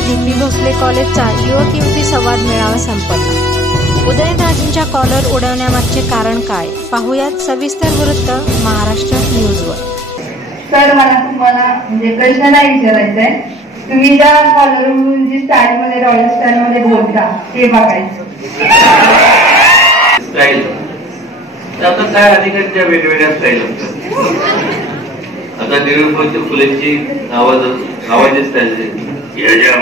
P Bhosale कॉलेजचा युवक युवती संवाद मेळावा संपन्न. उदयनराजेंच्या कॉलर उडवण्यामागचे कारण काय? पाहुयात सविस्तर वृत्त महाराष्ट्र न्यूजवर. सर मला तुम्हाला म्हणजे प्रश्न नाही विचारायचा आहे तुम्ही ज्या कॉलरवरून जी स्टाईल मध्ये रॉयल स्टाईल मध्ये बोलता ते बघायचं. स्टाईल. आता काय अनेकांच्या वेगवेगळ्या स्टाईल? असतात आता फुलेची आवाज आवाज स्टाईल याच्या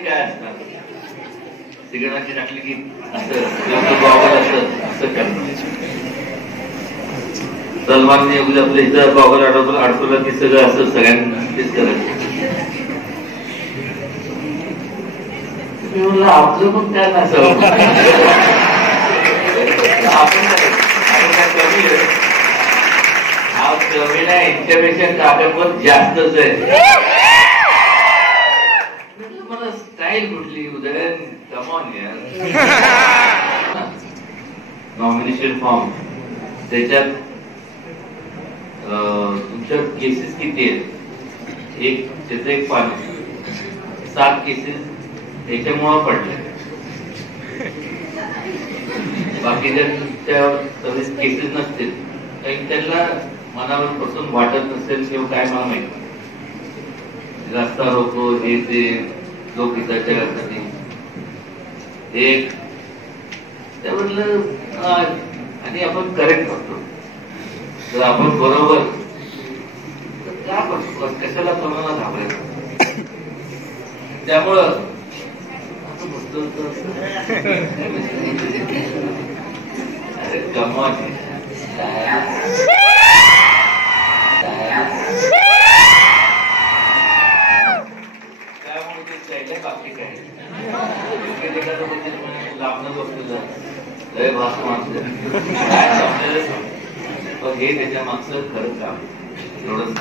काय असणार सिगणाची टाकली की असं असं सलमानने उद्या आपल्या इथं गॉगल अडवलं अडकवलं की सगळं असं सगळ्यांना तेच करायचं आपलं पण काय नसावं आपण काय आपण काय कमी आहे हा कमी नाही यांच्यापेक्षा कागद पण जास्तच आहे. मला स्टाईल कुठली उदयन? कमॉन यार नॉमिनेशन फॉर्म त्याच्यात तुमच्या केसेस किती आहेत? एक त्याचं एक पान सात केसेस त्याच्यामुळं पडल्या. बाकीच्या त्या सर्विस केसेस नसतील काही त्यांना मनावर पासून वाटत नसेल किंवा काय मला माहीत रस्ता रोको हे ते लोक लोकहिताच्यासाठी एक त्यामधलं हा, आणि आपण करेक्ट करतो. जर आपण बरोबर. तर का कशाला कोणाला घाबरायचं? त्यामुळं असं अरे कमाल. बसलेलं लय भास माणसं पण हे त्याच्या मागचं खरं काम एवढंच.